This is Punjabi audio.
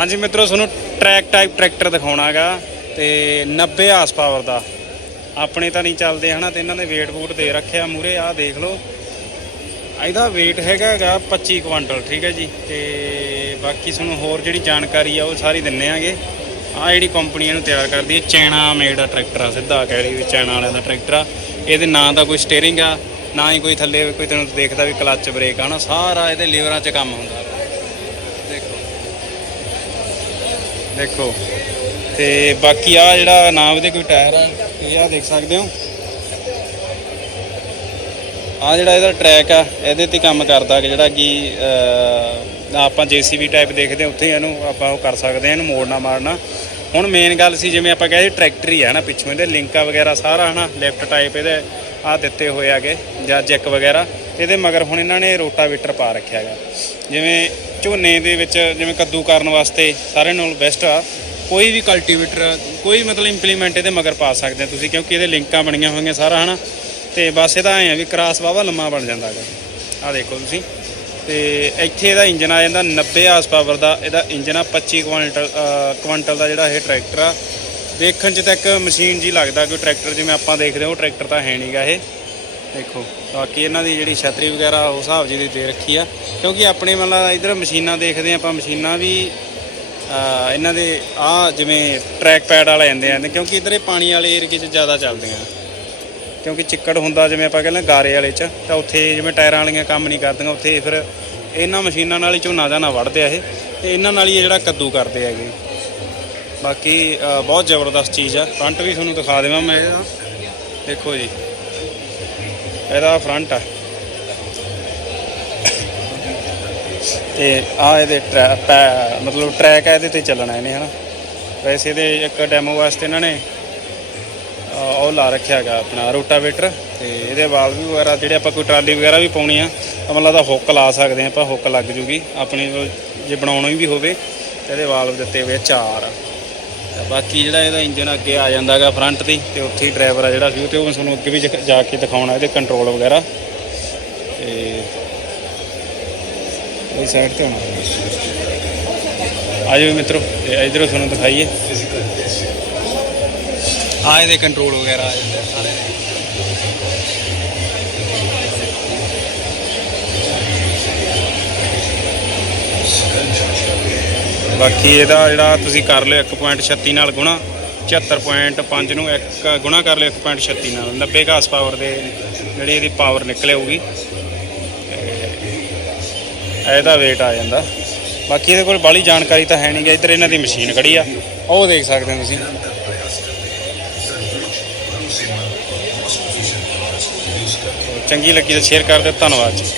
ਹਾਂਜੀ ਮਿੱਤਰੋ, ਤੁਹਾਨੂੰ ਟਰੈਕ ਟਾਈਪ ਟਰੈਕਟਰ ਦਿਖਾਉਣਾਗਾ ਤੇ 90 ਹਾਰਸ ਪਾਵਰ ਦਾ। ਆਪਣੇ ਤਾਂ ਨਹੀਂ ਚੱਲਦੇ ਹਨਾ ਤੇ ਇਹਨਾਂ ਨੇ weight ਬੂਟ ਦੇ ਰੱਖਿਆ ਮੂਰੇ ਆਹ ਦੇਖ ਲਓ। ਇਹਦਾ weight ਹੈਗਾ ਹੈਗਾ 25 ਕੁਆਂਟਲ ਠੀਕ ਹੈ ਜੀ। ਤੇ ਬਾਕੀ ਤੁਹਾਨੂੰ ਹੋਰ ਜਿਹੜੀ ਜਾਣਕਾਰੀ ਆ ਉਹ ਸਾਰੀ ਦਿੰਨੇ ਆਗੇ। ਆ ਜਿਹੜੀ ਕੰਪਨੀ ਇਹਨੂੰ ਤਿਆਰ ਕਰਦੀ ਹੈ ਚਾਈਨਾ ਮੇਡ ਆ ਟਰੈਕਟਰ ਆ, ਸਿੱਧਾ ਕਹਿ ਲਈ ਵੀ ਚਾਈਨਾ ਵਾਲਿਆਂ ਦਾ ਟਰੈਕਟਰ ਆ। ਇਹਦੇ ਨਾਂ ਦਾ ਕੋਈ ਸਟੀਅਰਿੰਗ ਆ, ਨਾ ਹੀ ਕੋਈ ਥੱਲੇ ਕੋਈ ਤੈਨੂੰ ਦੇਖਦਾ ਵੀ ਕਲੱਚ ਬ੍ਰੇਕ ਆ ਨਾ ਸਾਰਾ ਇਹਦੇ ਲੀਵਰਾਂ 'ਚ ਕੰਮ ਹੁੰਦਾ। ਦੇਖੋ। ਤੇ ਬਾਕੀ ਆ ਜਿਹੜਾ ਨਾਮ ਦੇ ਕੋਈ ਟਾਇਰ ਆ ਇਹ ਆ ਦੇਖ ਸਕਦੇ ਹੋ। ਆ ਜਿਹੜਾ ਇਹਦਾ ਟਰੈਕ ਆ ਇਹਦੇ ਤੇ ਕੰਮ ਕਰਦਾ ਕਿ ਜਿਹੜਾ ਕਿ ਅਹ, ਆਪਾਂ ਜੀਸੀਬੀ ਟਾਈਪ ਦੇਖਦੇ ਹਾਂ ਉੱਥੇ ਹੀ ਇਹਨੂੰ ਆਪਾਂ ਉਹ ਕਰ ਸਕਦੇ ਹਾਂ ਇਹਨੂੰ ਮੋੜਨਾ ਮਾਰਨਾ। ਹੁਣ ਮੇਨ ਗੱਲ ਸੀ ਜਿਵੇਂ ਆਪਾਂ ਕਹਿੰਦੇ ਟਰੈਕਟਰ ਹੀ ਆ ਨਾ ਪਿੱਛੋਂ ਇਹਦੇ ਲਿੰਕਾ ਵਗੈਰਾ ਸਾਰਾ ਹਨਾ ਲਿਫਟ ਟਾਈਪ ਇਹਦੇ ਆ ਦਿੱਤੇ ਹੋਏ ਆਗੇ ਜਾਂ ਜੈਕ ਵਗੈਰਾ। ਇਹਦੇ ਮਗਰ ਹੁਣ ਇਹਨਾਂ ਨੇ ਰੋਟਾਵੇਟਰ ਪਾ ਰੱਖਿਆ ਹੈਗਾ। ਜਿਵੇਂ ਝੋਨੇ ਦੇ ਵਿੱਚ ਜਿਵੇਂ ਕੱਦੂ ਕਰਨ ਵਾਸਤੇ ਸਾਰਿਆਂ ਨਾਲੋਂ ਬੈਸਟ ਆ। ਕੋਈ ਵੀ ਕਲਟੀਵੇਟਰ ਕੋਈ ਮਤਲਬ ਇੰਪਲੀਮੈਂਟ ਇਹਦੇ ਮਗਰ ਪਾ ਸਕਦੇ ਆ ਤੁਸੀਂ, ਕਿਉਂਕਿ ਇਹਦੇ ਲਿੰਕਾਂ ਬਣੀਆਂ ਹੋਈਆਂ ਸਾਰਾ, ਹਨਾ? ਤੇ ਬਸ ਇਹਦਾ ਐ ਆ ਵੀ ਕਰਾਸ ਵਾਵਾ ਲੰਮਾ ਬਣ ਜਾਂਦਾ ਹੈਗਾ। ਆ ਦੇਖੋ ਤੁਸੀਂ। ਤੇ ਇੱਥੇ ਇਹਦਾ ਇੰਜਨ ਆ ਜਾਂਦਾ 90 ਹਾਰਸ ਪਾਵਰ ਦਾ। ਇਹਦਾ ਇੰਜਨ ਆ 25 ਕੁਇੰਟਲ ਕੁਇੰਟਲ ਦਾ ਜਿਹੜਾ ਇਹ ਟਰੈਕਟਰ ਆ। ਦੇਖਣ 'ਚ ਤਾਂ ਇੱਕ ਮਸ਼ੀਨ ਜੀ ਲੱਗਦਾ ਕਿ ਟਰੈਕਟਰ ਜਿਵੇਂ ਆਪਾਂ ਦੇਖਦੇ ਹਾਂ, ਉਹ ਟਰੈਕਟਰ ਤਾਂ ਹੈ ਨਹੀਂਗਾ ਇਹ। ਦੇਖੋ, ਬਾਕੀ ਇਹਨਾਂ ਦੀ ਜਿਹੜੀ ਛਤਰੀ ਵਗੈਰਾ ਉਸ ਹਿਸਾਬ ਜੀ ਦੀ ਦੇ ਰੱਖੀ ਆ। ਕਿਉਂਕਿ ਆਪਣੇ ਮਤਲਬ ਇਧਰ ਮਸ਼ੀਨਾਂ ਦੇਖਦੇ ਹਾਂ ਆਪਾਂ ਮਸ਼ੀਨਾਂ ਵੀ ਇਹਨਾਂ ਦੇ ਆ ਜਿਵੇਂ ਟਰੈਕ ਪੈਡ ਵਾਲੇ ਜਾਂਦੇ ਆ, ਕਿਉਂਕਿ ਇਧਰ ਇਹ ਪਾਣੀ ਵਾਲੇ ਏਰੀਏ 'ਚ ਜ਼ਿਆਦਾ ਚੱਲਦੀਆਂ ਕਿਉਂਕਿ ਚਿੱਕੜ ਹੁੰਦਾ, ਜਿਵੇਂ ਆਪਾਂ ਕਹਿੰਦੇ ਗਾਰੇ ਵਾਲੇ 'ਚ, ਤਾਂ ਉੱਥੇ ਜਿਵੇਂ ਟਾਇਰਾਂ ਵਾਲੀਆਂ ਕੰਮ ਨਹੀਂ ਕਰਦੀਆਂ, ਉੱਥੇ ਫਿਰ ਇਹਨਾਂ ਮਸ਼ੀਨਾਂ ਨਾਲ ਹੀ ਝੋਨਾ ਜਾਨਾ ਵੱਢਦੇ ਆ ਇਹ, ਤੇ ਇਹਨਾਂ ਨਾਲ ਹੀ ਇਹ ਜਿਹੜਾ ਕੱਦੂ ਕਰਦੇ ਹੈਗੇ। ਬਾਕੀ ਬਹੁਤ ਜ਼ਬਰਦਸਤ ਚੀਜ਼ ਆ। ਫਰੰਟ ਵੀ ਤੁਹਾਨੂੰ ਦਿਖਾ ਦੇਵਾਂ ਮੈਂ। ਇਹਦਾ ਦੇਖੋ ਜੀ। ਇਹਦਾ ਫਰੰਟ ਆ। ਤੇ ਆ ਇਹਦੇ ਟਰੈ- ਪੈ- ਮਤਲਬ ਟਰੈਕ ਆ ਇਹਦੇ ਤੇ ਚੱਲਣਾ ਇਹਨੇ, ਹਨਾ। ਵੈਸੇ ਇਹਦੇ ਇੱਕ ਡੈਮੋ ਵਾਸਤੇ ਇਹਨਾਂ ਨੇ ਉਹ ਲਾ ਰੱਖਿਆ ਹੈਗਾ ਆਪਣਾ ਰੋਟਾਵੇਟਰ ਤੇ ਇਹਦੇ ਵਾਲ ਵੀ ਵਗੈਰਾ ਜਿਹੜੇ ਆਪਾਂ ਕੋਈ ਟਰਾਲੀ ਵਗੈਰਾ ਵੀ ਪਾਉਣੀ ਆ ਤਾਂ ਮਤਲਬ ਦਾ ਹੁੱਕ ਲਾ ਸਕਦੇ ਆ, ਆਪਾਂ ਹੁੱਕ ਲੱਗ ਜੂਗੀ। ਆਪਣੇ ਜੇ ਬਣਾਉਣੀ ਵੀ ਹੋਵੇ, ਤੇ ਇਹਦੇ ਵਾਲ ਦਿੱਤੇ ਹੋਏ ਚਾਰ। ਬਾਕੀ ਜਿਹੜਾ ਇਹਦਾ ਇੰਜਨ ਅੱਗੇ ਆ ਜਾਂਦਾ ਹੈਗਾ ਫਰੰਟ ਤੇ ਤੇ ਉੱਥੇ ਹੀ ਡਰਾਈਵਰ ਆ ਜਿਹੜਾ ਸੀ ਉਹ ਤੇ ਉਹ ਮੈਂ ਤੁਹਾਨੂੰ ਅੱਗੇ ਵੀ ਜਾ- ਕੇ ਦਿਖਾਉਣਾ, ਇਹਦੇ ਕੰਟਰੋਲ ਵਗੈਰਾ। ਤੇ ਇਹ ਸਾਈਡ ਤੇ ਹੋਣਾ ਆਜੋ ਮਿੱਤਰੋ, ਤੇ ਇਧਰੋਂ ਤੁਹਾਨੂੰ ਦਿਖਾਈਏ। ਆ ਇਹਦੇ ਕੰਟਰੋਲ ਵਗੈਰਾ ਆ ਜਾਂਦੇ ਸਾਰੇ। ਬਾਕੀ ਇਹਦਾ ਜਿਹੜਾ ਤੁਸੀਂ ਕਰ ਲਿਓ 1.36 ਨਾਲ ਗੁਣਾ 74.5 ਨੂੰ ਇੱਕ ਗੁਣਾ ਕਰ ਲਿਓ 1.36 ਨਾਲ 90 ਘਾਸ ਪਾਵਰ ਦੇ ਜਿਹੜੀ ਇਹਦੀ ਪਾਵਰ ਨਿਕਲ ਹੋਊਗੀ ਇਹਦਾ weight ਆ ਜਾਂਦਾ। ਬਾਕੀ ਇਹਦੇ ਕੋਲ ਬਾਲੀ ਜਾਣਕਾਰੀ ਤਾਂ ਹੈ ਨਹੀਂ ਗਾ, ਇੱਧਰ ਇਹਨਾਂ ਦੀ ਮਸ਼ੀਨ ਖੜੀ ਆ। ਉਹ ਦੇਖ ਸਕਦੇ ਹੋ ਤੁਸੀਂ। ਚੰਗੀ ਲੱਗੀ ਤਾਂ ਸ਼ੇਅਰ ਕਰ ਦਿਓ, ਧੰਨਵਾਦ। ਜੀ